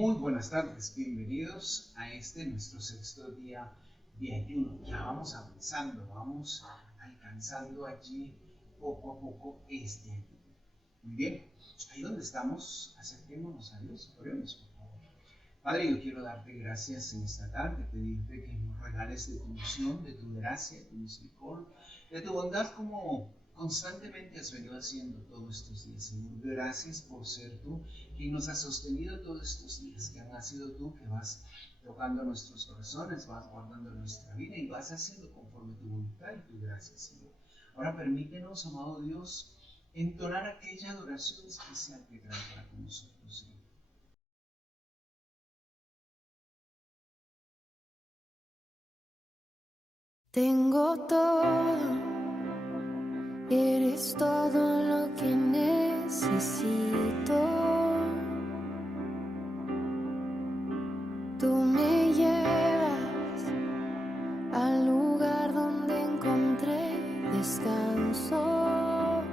Muy buenas tardes, bienvenidos a nuestro sexto día de ayuno. Ya vamos avanzando, vamos alcanzando allí poco a poco este ayuno. Muy bien, ahí donde estamos, acerquémonos a Dios, oremos por favor. Padre, yo quiero darte gracias en esta tarde, pedirte que nos regales de tu unción, de tu gracia, de tu misericordia, de tu bondad como constantemente has venido haciendo todos estos días, Señor. Gracias por ser tú quien nos ha sostenido todos estos días, que has sido tú que vas tocando nuestros corazones, vas guardando nuestra vida y vas haciendo conforme tu voluntad y tu gracia, Señor. Ahora permítenos, amado Dios, entonar aquella adoración especial que trae para con nosotros, Señor. Tengo todo, eres todo lo que necesito. Tú me llevas al lugar donde encontré descanso.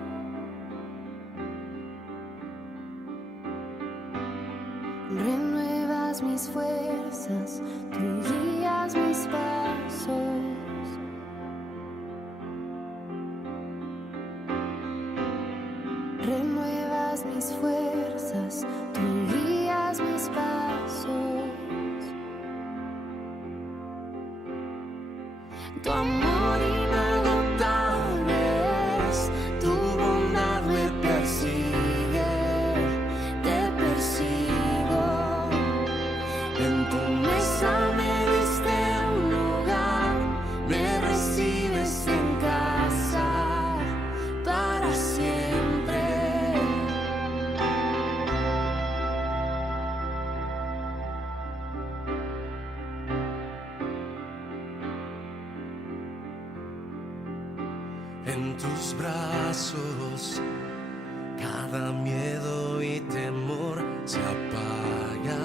Renuevas mis fuerzas, tú guías mis pasos. Renuevas mis fuerzas, tú guías mis pasos. Tu amor inagotable es, tu bondad me persigue, te persigo. En tu mesa me diste un lugar, me recibes en casa para siempre. En tus brazos cada miedo y temor se apaga.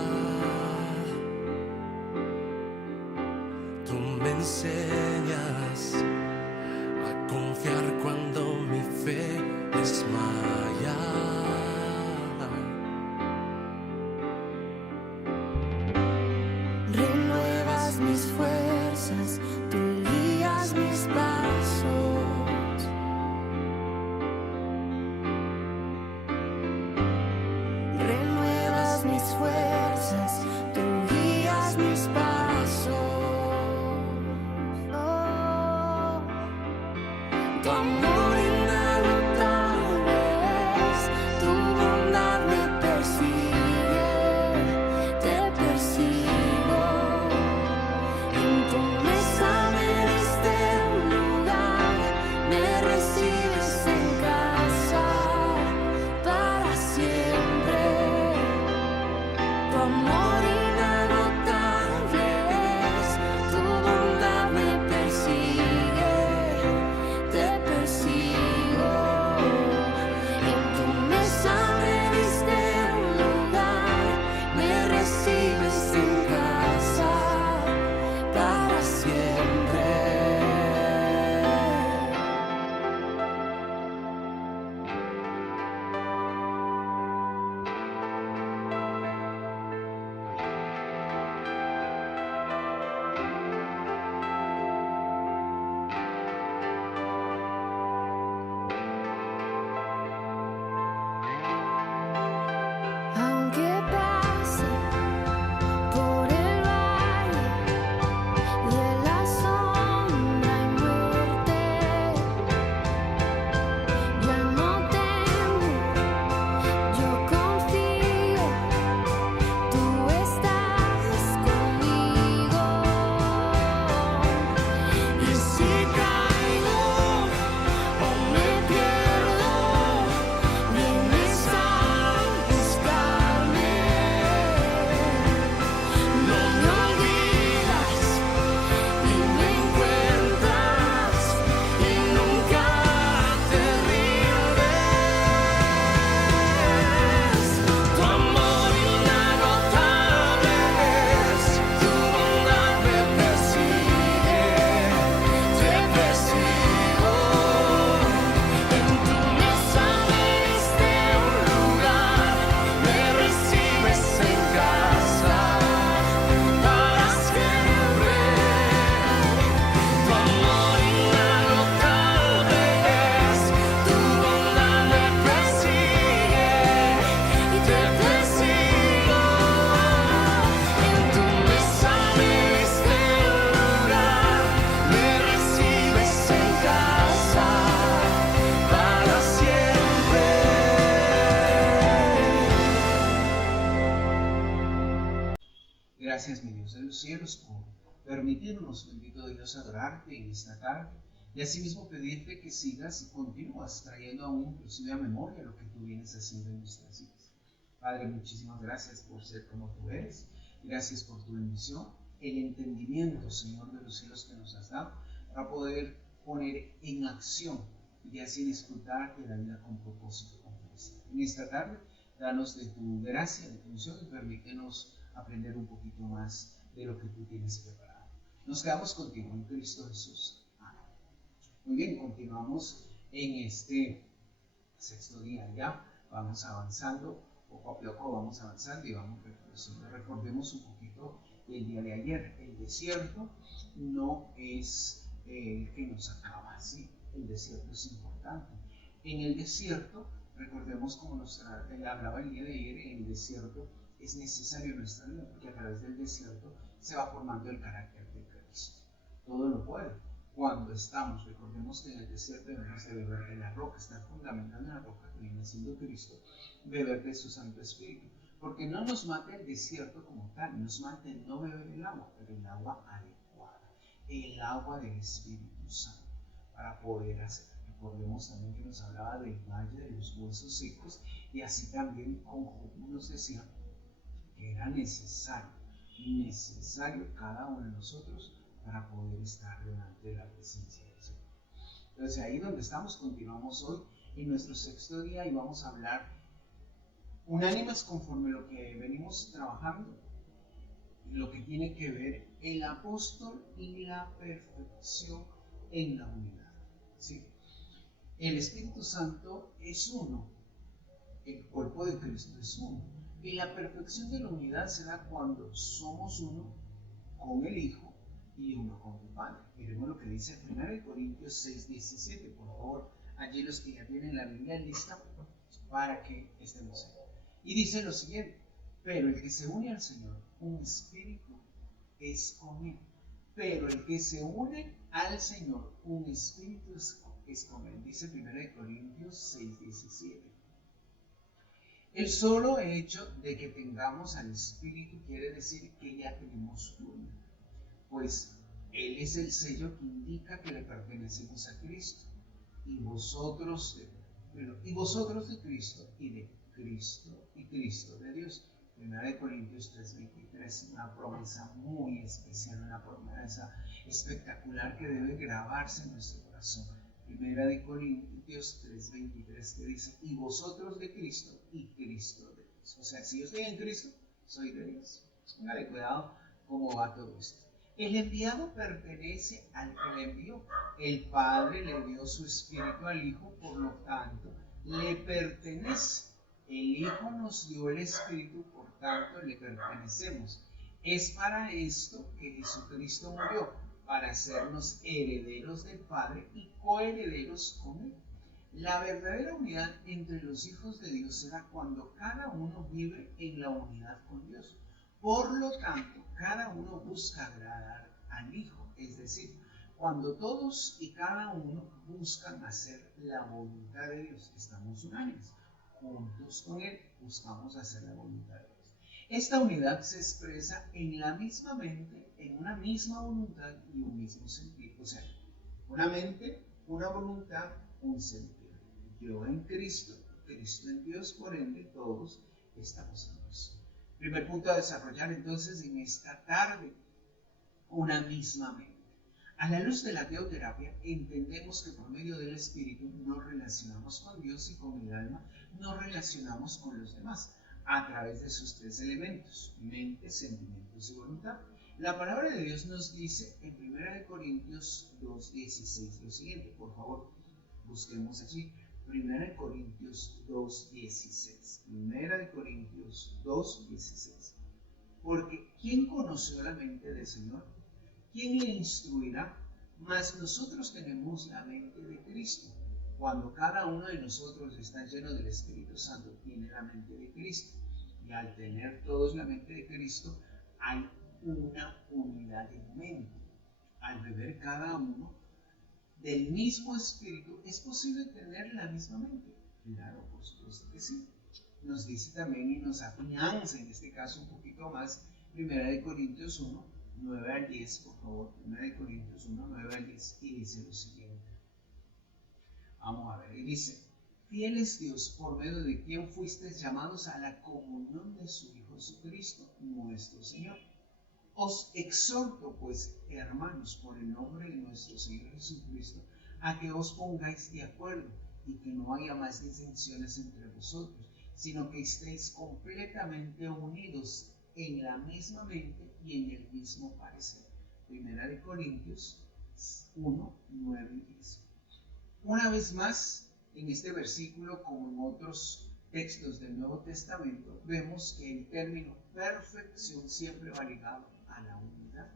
Tú me enseñas a confiar cuando mi fe desmaya. Renuevas mis fuerzas, tú guías mis pasos. Renuevas mis fuerzas, tú guías mis pasos. Oh, tu amor inagotable es, tu bondad me persigue, te persigo. En tu mesa me diste un lugar, me recibes en casa para siempre. Tu amor inagotable es, tu bondad me persigue, te persigo. Gracias, mi Dios de los cielos, por permitirnos, bendito Dios, adorarte en esta tarde. Y asimismo pedirte que sigas y continúas trayendo aún inclusive a memoria lo que tú vienes haciendo en nuestras vidas. Padre, muchísimas gracias por ser como tú eres. Gracias por tu bendición, el entendimiento, Señor de los cielos, que nos has dado para poder poner en acción y así disfrutar de la vida con propósito, con felicidad. En esta tarde, danos de tu gracia, de tu unción y permítenos aprender un poquito más de lo que tú tienes preparado. Nos quedamos contigo en Cristo Jesús. Amén. Muy bien, continuamos en este sexto día ya. Vamos avanzando, poco a poco vamos avanzando y vamos reflexionando. Recordemos un poquito el día de ayer. El desierto no es el que nos acaba, ¿sí? El desierto es importante. En el desierto, recordemos como hablaba el día de ayer, en el desierto es necesario nuestra vida, porque a través del desierto se va formando el carácter de Cristo. Todo lo puede. Cuando estamos, recordemos que en el desierto debemos de beber de la roca, estar fundamentando en la roca que viene siendo Cristo, beber de su Santo Espíritu. Porque no nos mata el desierto como tal, nos mata el no beber el agua, pero el agua adecuada, el agua del Espíritu Santo, para poder hacer. Recordemos también que nos hablaba del valle de los huesos secos, y así también con Job nos decía que era necesario cada uno de nosotros para poder estar delante de la presencia del Señor. Entonces ahí donde estamos, continuamos hoy en nuestro sexto día y vamos a hablar unánimes conforme lo que venimos trabajando, lo que tiene que ver el apóstol y la perfección en la unidad. ¿Sí? El Espíritu Santo es uno, el cuerpo de Cristo es uno, y la perfección de la unidad se da cuando somos uno con el Hijo y uno con el Padre. Miremos lo que dice 1 Corintios 6:17, por favor, allí los que ya tienen la Biblia lista para que estemos ahí. Y dice lo siguiente: pero el que se une al Señor, un espíritu es con él. Pero el que se une al Señor, un espíritu es con él. Dice 1 Corintios 6:17. El solo hecho de que tengamos al Espíritu quiere decir que ya tenemos uno, pues Él es el sello que indica que le pertenecemos a Cristo, y vosotros de Cristo, y de Cristo, y Cristo de Dios. 1 Corintios 3:23, una promesa muy especial, una promesa espectacular que debe grabarse en nuestro corazón. 1 Corintios 3:23, que dice: y vosotros de Cristo y Cristo de Dios. O sea, si yo estoy en Cristo, soy de Dios. Póngale cuidado cómo va todo esto. El enviado pertenece al que le envió. El Padre le dio su Espíritu al Hijo, por lo tanto, le pertenece. El Hijo nos dio el Espíritu, por tanto, le pertenecemos. Es para esto que Jesucristo murió, para hacernos herederos del Padre y coherederos con Él. La verdadera unidad entre los hijos de Dios se da cuando cada uno vive en la unidad con Dios. Por lo tanto, cada uno busca agradar al Hijo, es decir, cuando todos y cada uno buscan hacer la voluntad de Dios, estamos unánimes. Juntos con Él buscamos hacer la voluntad de Dios. Esta unidad se expresa en la misma mente, en una misma voluntad y un mismo sentir. O sea, una mente, una voluntad, un sentir. Yo en Cristo, Cristo en Dios, por ende todos estamos en Dios. Primer punto a desarrollar entonces en esta tarde: una misma mente. A la luz de la teoterapia, entendemos que por medio del Espíritu nos relacionamos con Dios y con el alma nos relacionamos con los demás a través de sus tres elementos: mente, sentimientos y voluntad. La palabra de Dios nos dice en 1 Corintios 2:16 lo siguiente, por favor, busquemos allí. 1 Corintios 2:16. 1 Corintios 2:16. Porque ¿quién conoció la mente del Señor? ¿Quién le instruirá? Mas nosotros tenemos la mente de Cristo. Cuando cada uno de nosotros está lleno del Espíritu Santo, tiene la mente de Cristo. Y al tener todos la mente de Cristo, hay una unidad en mente. Al beber cada uno del mismo Espíritu, ¿es posible tener la misma mente? Claro, por supuesto que sí. Nos dice también y nos afianza en este caso un poquito más Primera de Corintios 1, 9 al 10, por favor. Primera de Corintios 1, 9 al 10, y dice lo siguiente. Vamos a ver, y dice: fiel es Dios, por medio de quien fuisteis llamados a la comunión de su Hijo Jesucristo, nuestro Señor. Os exhorto, pues, hermanos, por el nombre de nuestro Señor Jesucristo, a que os pongáis de acuerdo y que no haya más disensiones entre vosotros, sino que estéis completamente unidos en la misma mente y en el mismo parecer. Primera de Corintios 1, 9 y 10. Una vez más, en este versículo, como en otros textos del Nuevo Testamento, vemos que el término perfección siempre va ligado a la unidad.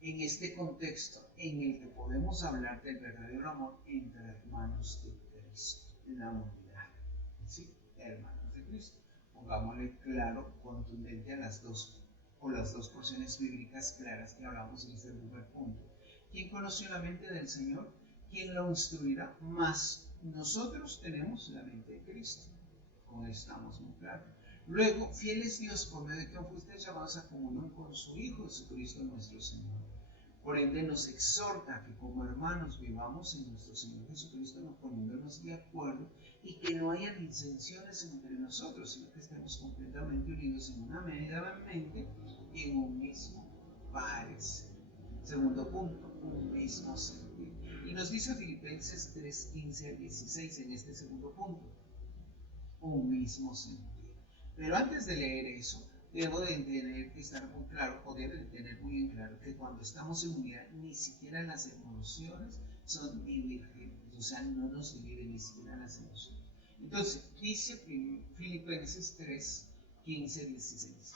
En este contexto en el que podemos hablar del verdadero amor entre hermanos de Cristo, la unidad, ¿sí? Hermanos de Cristo. Pongámosle claro, contundente a las dos porciones bíblicas claras que hablamos en este primer punto. ¿Quién conoció la mente del Señor? ¿Quién lo instruirá? Más nosotros tenemos la mente de Cristo. Con esto estamos muy claros. Luego, fiel es Dios, por medio de quien fuiste llamados a comunión con su Hijo Jesucristo nuestro Señor. Por ende nos exhorta que como hermanos vivamos en nuestro Señor Jesucristo, nos poniéndonos de acuerdo y que no haya disensiones entre nosotros, sino que estemos completamente unidos en una mente y en un mismo parecer. Segundo punto, un mismo sentir. Y nos dice Filipenses 3, 15 al 16 en este segundo punto, un mismo sentir. Pero antes de leer eso, debo de tener que estar muy claro, o debe de tener muy en claro, que cuando estamos en unidad, ni siquiera las emociones son divergentes, o sea, no nos dividen ni siquiera las emociones. Entonces, dice Filipenses 3, 15, 16.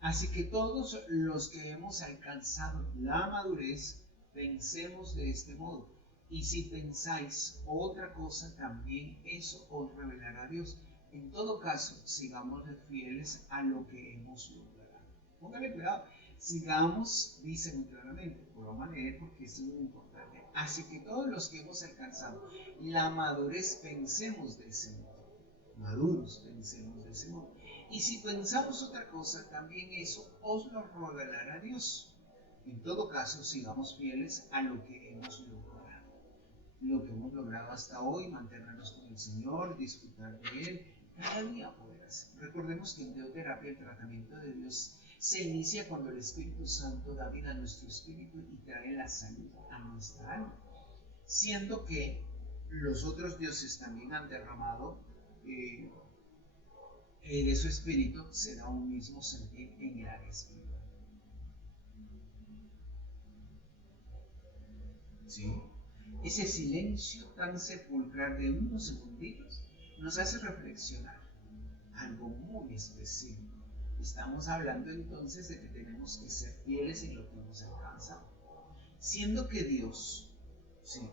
Así que todos los que hemos alcanzado la madurez, pensemos de este modo. Y si pensáis otra cosa, también eso os revelará Dios. En todo caso, sigamos fieles a lo que hemos logrado. Póngale cuidado. Sigamos, dice muy claramente, pues vamos a leer porque esto es muy importante. Así que todos los que hemos alcanzado la madurez, pensemos de ese modo. Maduros, pensemos de ese modo. Y si pensamos otra cosa, también eso os lo revelará Dios. En todo caso, sigamos fieles a lo que hemos logrado. Lo que hemos logrado hasta hoy, mantenernos con el Señor, disfrutar de Él, cada día poder hacer. Recordemos que en teoterapia el tratamiento de Dios se inicia cuando el Espíritu Santo da vida a nuestro espíritu y trae la salud a nuestra alma. Siendo que los otros dioses también han derramado de su espíritu, se da un mismo sentir en el área espiritual. ¿Sí? Ese silencio tan sepulcral de unos segunditos nos hace reflexionar algo muy específico. Estamos hablando entonces de que tenemos que ser fieles en lo que hemos alcanzado. Siendo que Dios, sí,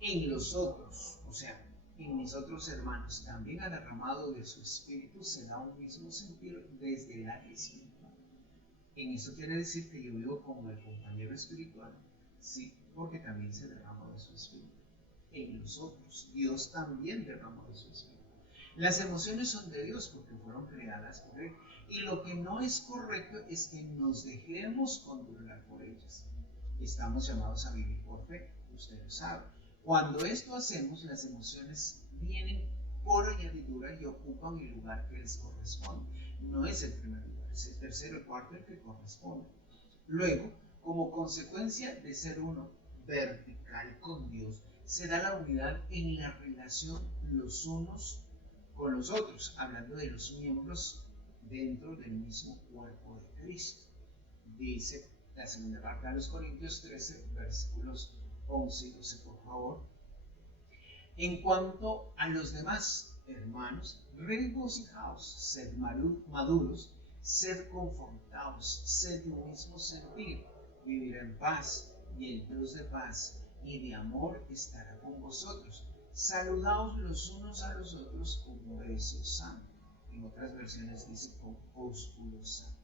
en los otros, o sea, en mis otros hermanos, también ha derramado de su espíritu, se da un mismo sentido desde el área espiritual. En eso quiere decir que yo vivo como el compañero espiritual, sí, porque también se derramó de su espíritu. En los otros, Dios también derramó de su espíritu. Las emociones son de Dios porque fueron creadas por Él. Y lo que no es correcto es que nos dejemos controlar por ellas. Estamos llamados a vivir por fe, usted lo sabe. Cuando esto hacemos, las emociones vienen por añadidura y ocupan el lugar que les corresponde. No es el primer lugar, es el tercero, el cuarto el que corresponde. Luego, como consecuencia de ser uno vertical con Dios, se da la unidad en la relación los unos con los otros, hablando de los miembros dentro del mismo cuerpo de Cristo. Dice la segunda carta de los Corintios 13, versículos 11 y 12, por favor. En cuanto a los demás hermanos, regocijaos, sed maduros, sed confortados, sed de un mismo sentir, vivir en paz, y el Dios de paz y de amor estará con vosotros. Saludaos los unos a los otros con un beso santo. En otras versiones dice con ósculo santo.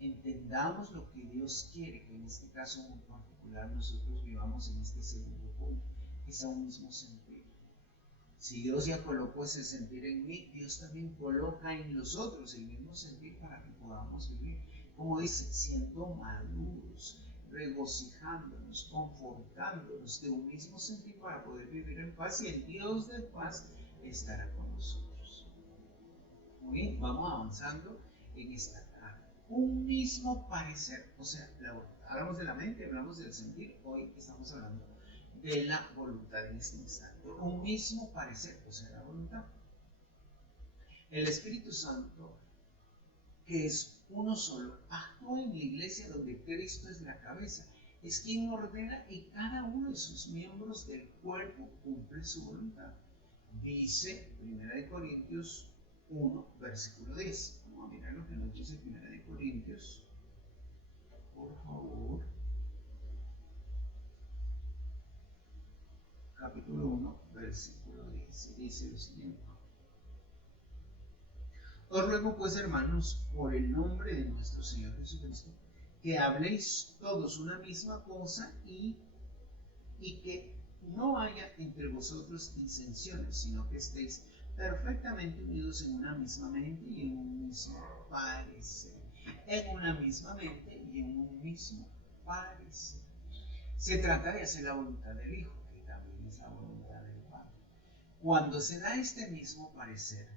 Entendamos lo que Dios quiere, que en este caso muy particular nosotros vivamos en este segundo punto, que sea un mismo sentir. Si Dios ya colocó ese sentir en mí, Dios también coloca en nosotros el mismo sentir para que podamos vivir. Como dice, siendo maduros, regocijándonos, confortándonos de un mismo sentir para poder vivir en paz, y el Dios de paz estará con nosotros. Muy bien, vamos avanzando en esta tarde. Un mismo parecer, o sea, hablamos de la mente, hablamos del sentir, hoy estamos hablando de la voluntad en este instante. Un mismo parecer, o sea, la voluntad. El Espíritu Santo, que es uno solo, actúa en la iglesia donde Cristo es la cabeza. Es quien ordena y cada uno de sus miembros del cuerpo cumple su voluntad. Dice 1 Corintios 1, versículo 10. Vamos a mirar lo que nos dice 1 Corintios, por favor. Capítulo 1, versículo 10. Dice lo siguiente: os ruego pues, hermanos, por el nombre de nuestro Señor Jesucristo, que habléis todos una misma cosa y que no haya entre vosotros disensiones, sino que estéis perfectamente unidos en una misma mente y en un mismo parecer. En una misma mente y en un mismo parecer. Se trata de hacer la voluntad del Hijo, que también es la voluntad del Padre. Cuando se da este mismo parecer,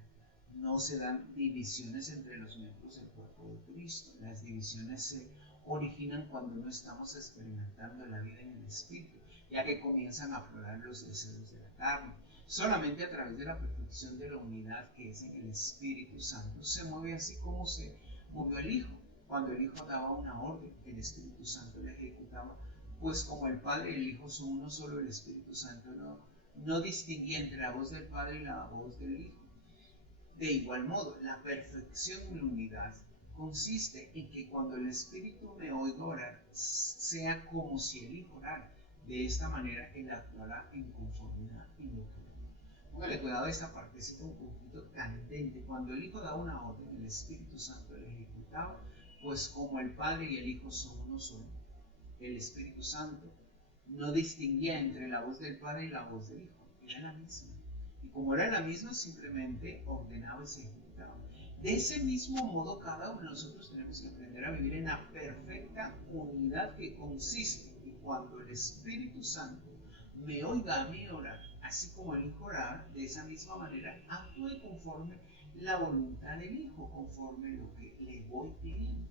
no se dan divisiones entre los miembros del cuerpo de Cristo. Las divisiones se originan cuando no estamos experimentando la vida en el Espíritu, ya que comienzan a aflorar los deseos de la carne. Solamente a través de la perfección de la unidad que es en el Espíritu Santo se mueve así como se movió el Hijo. Cuando el Hijo daba una orden, el Espíritu Santo la ejecutaba, pues como el Padre y el Hijo son uno solo, el Espíritu Santo no distinguía entre la voz del Padre y la voz del Hijo. De igual modo, la perfección en la unidad consiste en que cuando el Espíritu me oiga orar, sea como si el Hijo orara. De esta manera, Él actuará en conformidad y lo que le digo. Póngale cuidado a esta partecita un poquito candente. Cuando el Hijo da una orden, el Espíritu Santo la ejecutaba, pues como el Padre y el Hijo son uno solo, el Espíritu Santo no distinguía entre la voz del Padre y la voz del Hijo. Era la misma. Y como era la misma, simplemente ordenaba y se ejecutaba. De ese mismo modo, cada uno de nosotros tenemos que aprender a vivir en la perfecta unidad que consiste en que cuando el Espíritu Santo me oiga a mí orar, así como el Hijo oraba, de esa misma manera actúe conforme la voluntad del Hijo, conforme lo que le voy pidiendo.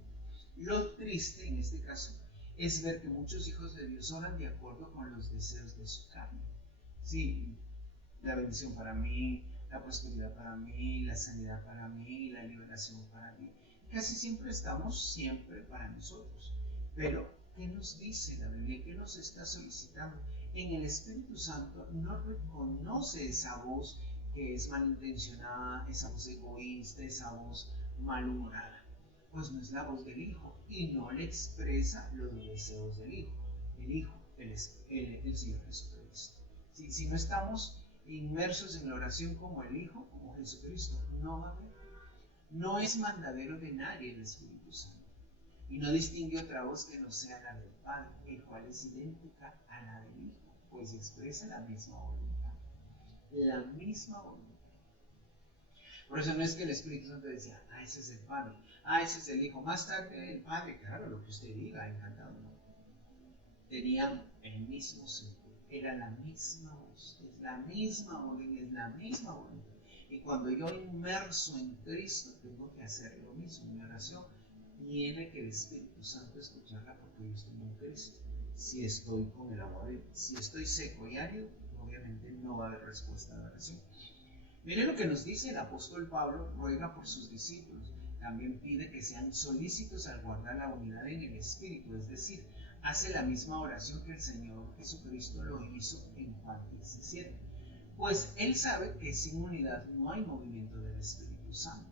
Lo triste en este caso es ver que muchos hijos de Dios oran de acuerdo con los deseos de su carne. Sí, la bendición para mí, la prosperidad para mí, la sanidad para mí, la liberación para mí. Casi siempre estamos para nosotros. Pero, ¿qué nos dice la Biblia? ¿Qué nos está solicitando? En el Espíritu Santo no reconoce esa voz que es malintencionada, esa voz egoísta, esa voz malhumorada. Pues no es la voz del Hijo y no le expresa los deseos del Hijo. El Hijo, el Señor Jesucristo. Si no estamos inmersos en la oración como el Hijo, como Jesucristo, no va a haber. No es mandadero de nadie el Espíritu Santo. Y no distingue otra voz que no sea la del Padre, el cual es idéntica a la del Hijo, pues expresa la misma voluntad. La misma voluntad. Por eso no es que el Espíritu Santo decía, ese es el Padre, ese es el Hijo, más tarde el Padre, claro, lo que usted diga, encantado. No. Tenían el mismo sentido, era la misma voz, es la misma orden, es la misma voluntad. Y cuando yo inmerso en Cristo, tengo que hacer lo mismo. Mi oración tiene que el Espíritu Santo escucharla porque yo estoy en Cristo. Si estoy con el amor, si estoy seco y árido, obviamente no va a haber respuesta a la oración. Mire lo que nos dice el apóstol Pablo, ruega por sus discípulos. También pide que sean solícitos al guardar la unidad en el Espíritu, es decir, hace la misma oración que el Señor Jesucristo lo hizo en Juan 17. Pues Él sabe que sin unidad no hay movimiento del Espíritu Santo.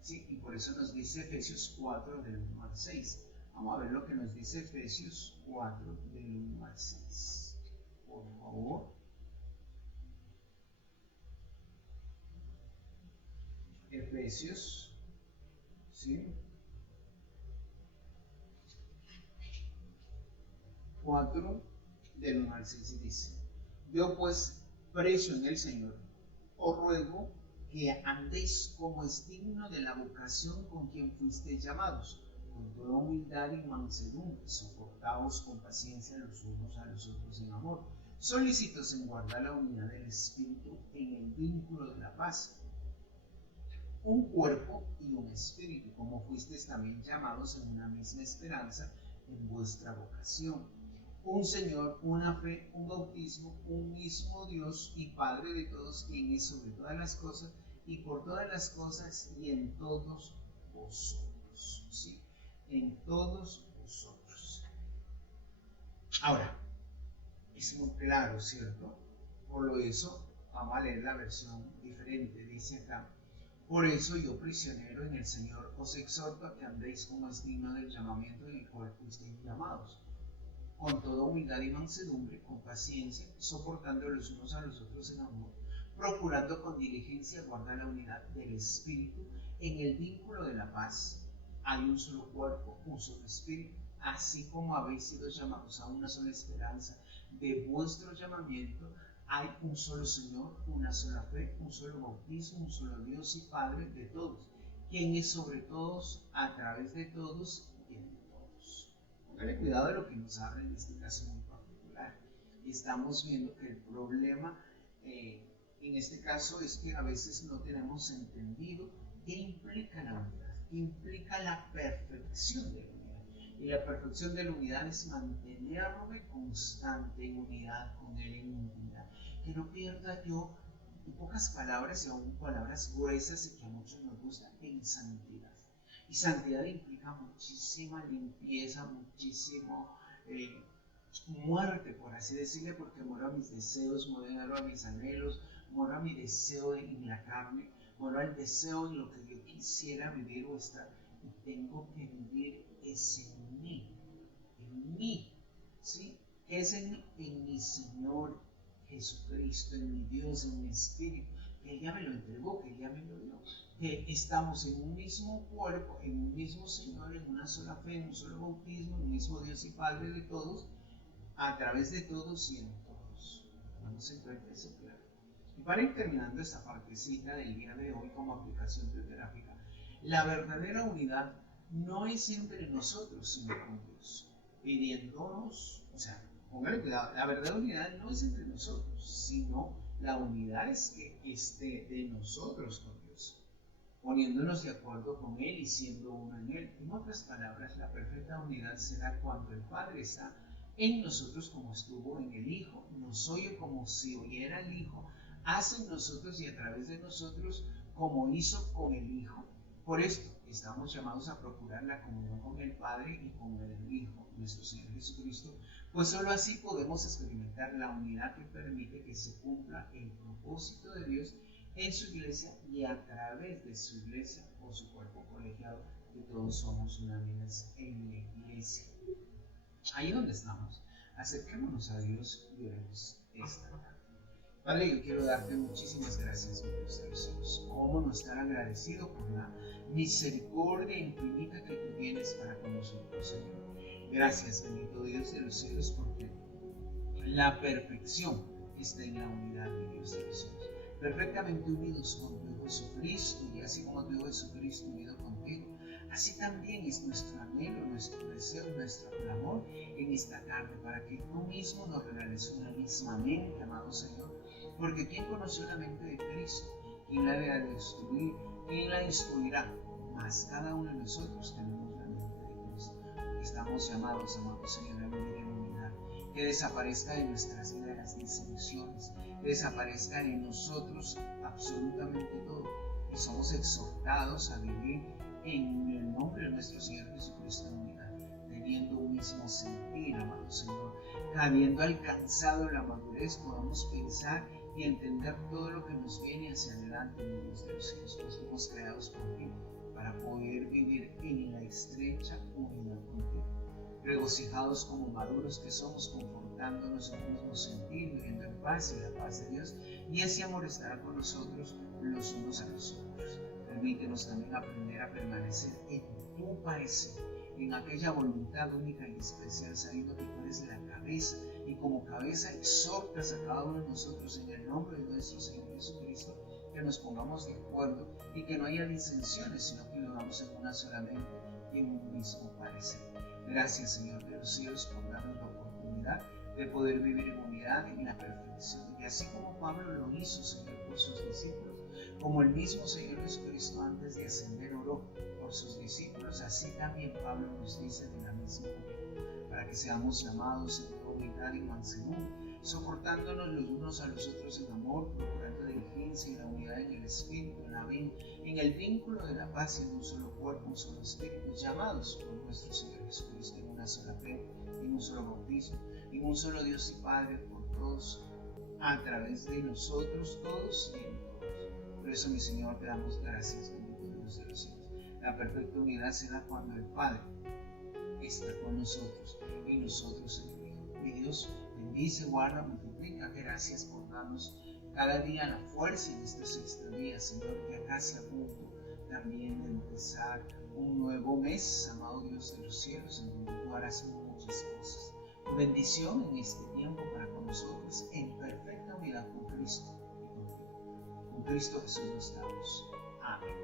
¿Sí? Y por eso nos dice Efesios 4 del 1 al 6. Vamos a ver lo que nos dice Efesios 4 del 1 al 6. Por favor. Efesios, ¿sí? 4 del 1 al 6 dice: yo pues, preso en el Señor, Os ruego que andéis como es digno de la vocación con quien fuisteis llamados, con toda humildad y mansedumbre, soportaos con paciencia los unos a los otros en amor, solícitos en guardar la unidad del Espíritu en el vínculo de la paz. Un cuerpo y un espíritu, como fuisteis también llamados en una misma esperanza en vuestra vocación. Un Señor, una fe, un bautismo, un mismo Dios y Padre de todos, quien es sobre todas las cosas y por todas las cosas y en todos vosotros. ¿Sí? En todos vosotros. Ahora, es muy claro, ¿cierto? Por lo eso, vamos a leer la versión diferente. Dice acá: por eso yo, prisionero en el Señor, os exhorto a que andéis como es digno del llamamiento en el cual fuisteis llamados, con toda humildad y mansedumbre, con paciencia, soportando los unos a los otros en amor, procurando con diligencia guardar la unidad del Espíritu en el vínculo de la paz. Hay un solo cuerpo, un solo Espíritu, así como habéis sido llamados a una sola esperanza de vuestro llamamiento. Hay un solo Señor, una sola fe, un solo bautismo, un solo Dios y Padre de todos, quien es sobre todos, a través de todos y en todos. Póngale cuidado de lo que nos habla en este caso muy particular. Estamos viendo que el problema en este caso es que a veces no tenemos entendido qué implica la unidad, qué implica la perfección de la unidad. Y la perfección de la unidad es mantenerme constante en unidad con Él, en unidad. Que no pierda yo, en pocas palabras y aún palabras gruesas y que a muchos nos gusta, en santidad. Y santidad implica muchísima limpieza, muchísimo muerte, por así decirle, porque muero a mis deseos, muero a mis anhelos, muero a mi deseo en la carne, muero al deseo en lo que yo quisiera vivir o estar. Y tengo que vivir es en mí, ¿sí? Es en mi Señor Jesucristo, en mi Dios, en mi Espíritu, que Él ya me lo entregó, que Él ya me lo dio, que estamos en un mismo cuerpo, en un mismo Señor, en una sola fe, en un solo bautismo, en un mismo Dios y Padre de todos, a través de todos y en todos. Vamos en cuenta eso, claro. Y para ir terminando esta partecita del día de hoy como aplicación teográfica, la verdadera unidad no es entre nosotros, sino con Dios, pidiéndonos, o sea, póngale cuidado, la verdadera unidad no es entre nosotros, sino la unidad es que esté de nosotros con Dios, poniéndonos de acuerdo con Él y siendo uno en Él. En otras palabras, la perfecta unidad será cuando el Padre está en nosotros como estuvo en el Hijo, nos oye como si oyera el Hijo, hace en nosotros y a través de nosotros como hizo con el Hijo. Por esto estamos llamados a procurar la comunión con el Padre y con el Hijo, nuestro Señor Jesucristo, pues solo así podemos experimentar la unidad que permite que se cumpla el propósito de Dios en su iglesia y a través de su iglesia o su cuerpo colegiado, que todos somos unánimes en la iglesia. Ahí donde estamos, acerquémonos a Dios y oremos esta tarde. Padre, yo quiero darte muchísimas gracias, mi Dios de los cielos. ¿Cómo no estar agradecido por la misericordia infinita que tú tienes para con nosotros, Señor? Gracias, bendito Dios de los cielos, porque la perfección está en la unidad de Dios de los cielos. Perfectamente unidos con tu Hijo Jesucristo, y así como tu Hijo Jesucristo unido contigo, así también es nuestro anhelo, nuestro deseo, nuestro clamor en esta tarde, para que tú mismo nos regales una misma mente, amado Señor. Porque ¿quién conoció la mente de Cristo? ¿Quién la debe destruir? ¿Quién la instruirá? Mas cada uno de nosotros tenemos la mente de Cristo. Estamos llamados, amados Señor, a vivir en unidad. Que desaparezca de nuestras vidas las disoluciones, que desaparezca de nosotros absolutamente todo. Y somos exhortados a vivir en el nombre de nuestro Señor Jesucristo en unidad, teniendo un mismo sentir, amado Señor. Habiendo alcanzado la madurez, podamos pensar y entender todo lo que nos viene hacia adelante, mi Dios de los cielos, pues fuimos creados por ti para poder vivir en la estrecha unidad contigo, regocijados como maduros que somos, confortándonos en el mismo sentir, viviendo en paz y la paz de Dios, y ese amor estará con nosotros los unos a los otros. Permítenos también aprender a permanecer en tu parecer, en aquella voluntad única y especial, sabiendo que tú eres la cabeza y como cabeza exhortas a cada uno de nosotros en el nombre de nuestro Señor Jesucristo, que nos pongamos de acuerdo y que no haya disensiones, sino que lo hagamos en una sola mente y en un mismo parecer. Gracias, Señor de los cielos, por darnos la oportunidad de poder vivir en unidad y en la perfección. Y así como Pablo lo hizo, Señor, por sus discípulos, como el mismo Señor Jesucristo antes de ascender oró por sus discípulos, así también Pablo nos dice de la misma manera, para que seamos llamados en toda humildad y mansedumbre, soportándonos los unos a los otros en amor, procurando diligencia y la unidad en el Espíritu, en el vínculo de la paz, en un solo cuerpo, un solo Espíritu, llamados por nuestro Señor Jesucristo en una sola fe, en un solo bautismo, en un solo Dios y Padre por todos, a través de nosotros todos y en todos. Por eso, mi Señor, te damos gracias, bendito Dios de los cielos. La perfecta unidad será cuando el Padre está con nosotros y nosotros en el Hijo. Mi Dios, bendice, guarda, multiplica. Gracias por darnos cada día la fuerza en este sexto día, Señor, que acá se a punto también de empezar un nuevo mes, amado Dios de los cielos, en donde tú harás muchas cosas. Tu bendición en este tiempo para con nosotros en perfecta unidad con Cristo y contigo. Con Cristo Jesús nos damos. Amén.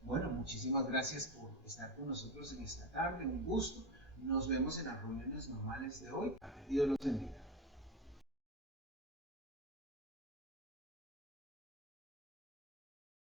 Bueno, muchísimas gracias por estar con nosotros en esta tarde. Un gusto. Nos vemos en las reuniones normales de hoy. Dios los bendiga.